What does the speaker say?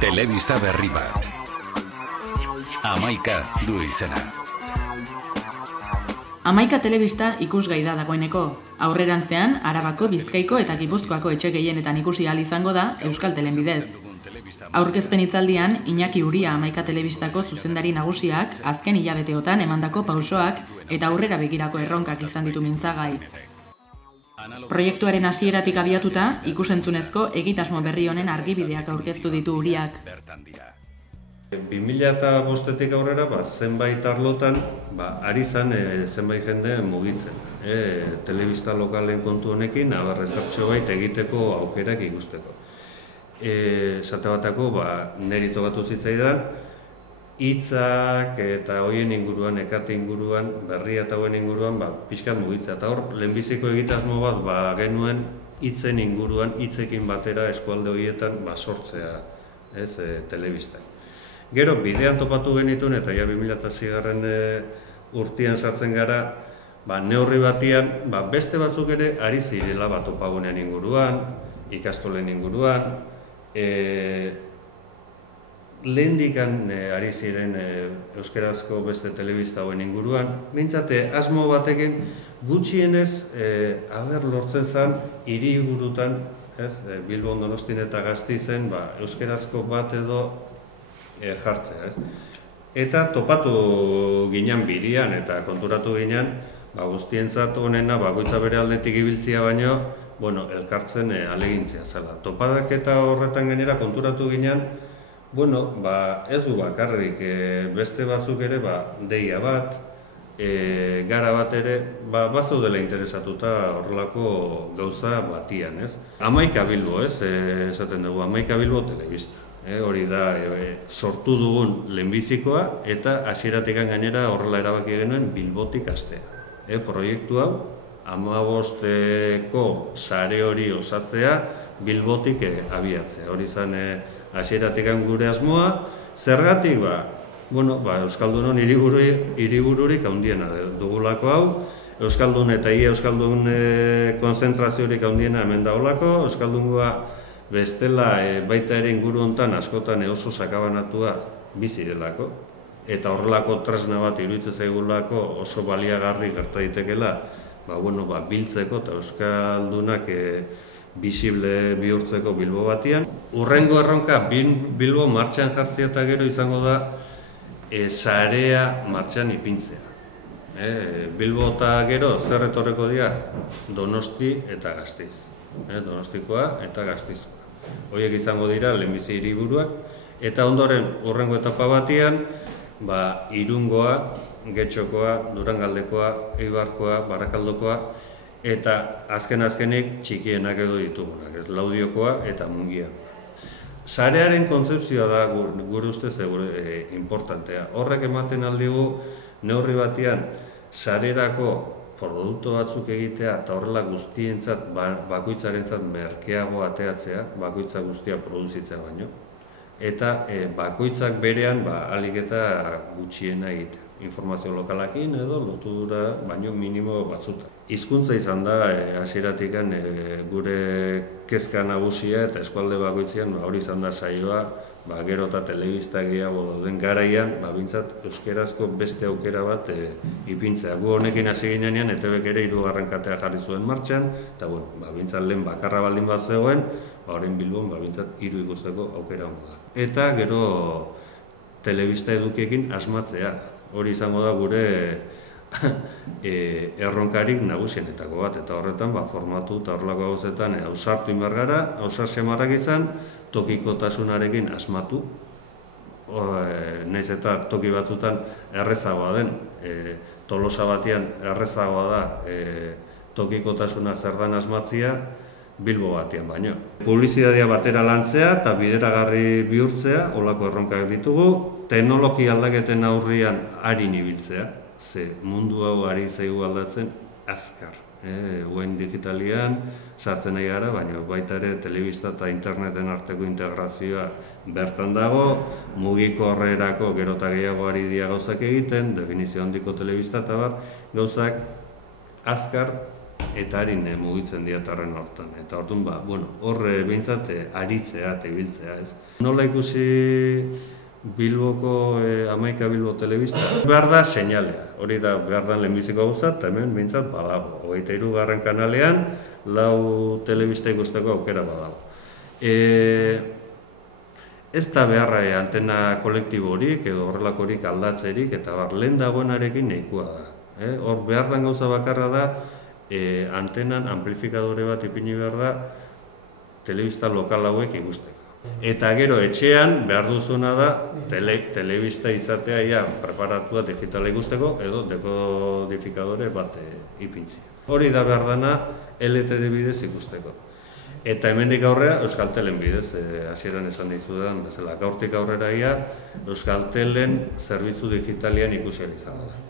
Telebista berri bat. Hamaika du izena. Hamaika telebista ikusgai da dagoeneko. Aurrerantzean, Arabako, Bizkaiko eta Gipuzkoako etxe gehienetan ikusi ahal izango da Euskal Telen bidez. Aurkezpen hitzaldian, Iñaki Uria Hamaika telebistako zuzendari nagusiak azken hilabeteotan emandako pausoak eta aurrera begirako erronkak izan ditu mintzagai. Proiektuaren hasieratik abiatuta, ikusentzunezko egitasmo berri honen argibideak aurkeztu ditu Uriak. 2005-etik aurrera, zenbait arlotan, ari zan zenbait jende mugitzen. Telebista lokalen kontu honekin, ezertxo bait egiteko aukerak ikusteko. Esate batako, niri tokatu zitzaidan, hitzak eta hoien inguruan, ekate inguruan, berria eta hoien inguruan, pixkat mugitzea. Eta hor, lehenbiziko egitasmo bat, genuen hitzen inguruan, hitzekin batera eskualde horietan sortzea, telebistak. Gero, bidean topatu genituen, eta ja 2006 urtean sartzen gara, neurri batian, beste batzuk ere ari zirela topagunean inguruan, ikastolen inguruan, lehendikan ari ziren euskerazko beste telebista hauen inguruan, behintzate asmo batekin gutxienez lortzen zen hiriburutan, Bilbon, Donostin eta Gasteizen, euskerazko bat edo jartzea. Eta topatu ginen bidian eta konturatu ginen, guztientzat honena bakoitza bere aldetik ibiltzia baino, elkartzen alegintzia zela. Topadak eta horretan gainera konturatu ginen, ez du bakarrik, beste batzuk ere deia bat, gara bat ere, bazaudela interesatuta horrelako gauza batian. Hamaika Bilbo, esaten dugu, Hamaika Bilbo telebista. Hori da sortu dugun lehenbizikoa eta hasieratik gainera horrela erabaki genuen Bilbotik hastea. Proiektu hau, 15ko sare hori osatzea Bilbotik abiatzea. Hori zen hasieratik gure asmoa, zergatik Euskaldunon hiribururik handiena dugulako hau, Euskaldun eta ia Euskaldun konzentraziorik handiena hemen daulako, Euskaldungoa bestela baita ere inguru hontan askotan oso sakabanatua bizirelako, eta horrelako tresna bat iruditzen zaigulako oso baliagarri gerta daitekela biltzeko eta euskaldunak bisible bihurtzeko Bilbo batian. Hurrengo erronka Bilbo martxan jartzea eta gero izango da sarea martxan ipintzea. Bilbo eta gero zer etorreko dira Donosti eta Gasteiz. Donostikoa eta Gasteizkoa. Horiek izango dira lehenbizi hiriburuak, eta ondoren hurrengo etapa batian, Irungoa, Getxokoa, Durangaldekoa, Eibarkoa, Barakaldokoa, eta azkenik txikienak edo ditugunak, Laudiokoa eta Mungiakoa. Sarearen kontzepzioa da gure ustez importantea. Horrek ematen aldigu neurri batian sarerako produktu batzuk egitea eta horrela guztientzat, bakoitzarentzat merkeago ateatzea, bakoitza guztia produzitzea baino. Eta bakoitzak berean ahalik eta gutxiena egitea. Informazio lokalakin edo lotura baino minimo batzuta. Hizkuntza izan da hasieratik gure kezka nagusia eta eskualde bakoitzean hori izan da saioa, gero eta telebista gehiago dauden garaian, bintzat euskerazko beste aukera bat ipintzea. Gu honekin hasi ginean, ETBk ere 3. katea jarri zuen martxan, eta bintzat lehen bakarra baldin bat zegoen, orain Bilbon bintzat 3 ikusteko aukera hongo da. Eta gero telebista edukiekin asmatzea. Hori izango da gure erronkarik nagusienetako bat, eta horretan formatu eta horrelako gauzetan ausartu inbar gara, ausar semarrak izan, tokikotasunarekin asmatu, nahiz eta toki batzutan errezagoa den, Tolosa batian errezagoa da tokikotasuna zer dan asmatzia, Bilbo batian baino. Publizitatea batera lantzea eta bideragarri bihurtzea, holako erronkak ditugu, teknologia aldaketen aurrian arin ibiltzea, ze mundu hau ari zaigu aldatzen azkar. Guen digitalian sartzen nahi gara, baina baita ere telebista eta interneten arteko integrazioa bertan dago, mugiko horrerako gero eta gehiago ari dira gauzak egiten, definizio handiko telebista eta gauzak azkar eta harin mugitzen diatarren hortan. Eta orduan, hor behintzat aritzea eta ibiltzea, ez. Nola ikusi Bilboko 11 Bilbo Telebista? Behar da seinalea, hori da behar da lehenbiziko gauza, eta hemen behintzat badago. 23. kanalean, 4 telebista ikusteko aukera badago. Ez da beharra antena kolektibo horik edo horrelakorik aldatzerik, eta lehen dagoenarekin nahikoa da. Hor behar den gauza bakarra da, antenan amplifikadore bat ipini behar da telebista lokal hauek ikusteko. Eta gero etxean behar duzuna da telebista izatea ia preparatua digitala ikusteko edo dekodifikadore bat ipintzea. Hori da behar dena LTD bidez ikusteko. Eta hemendik aurrera Euskaltelen bidez, hasieran esan dizudan bezala. Gaurtik aurrera ia Euskaltelen zerbitzu digitalian ikusi ahal izango da.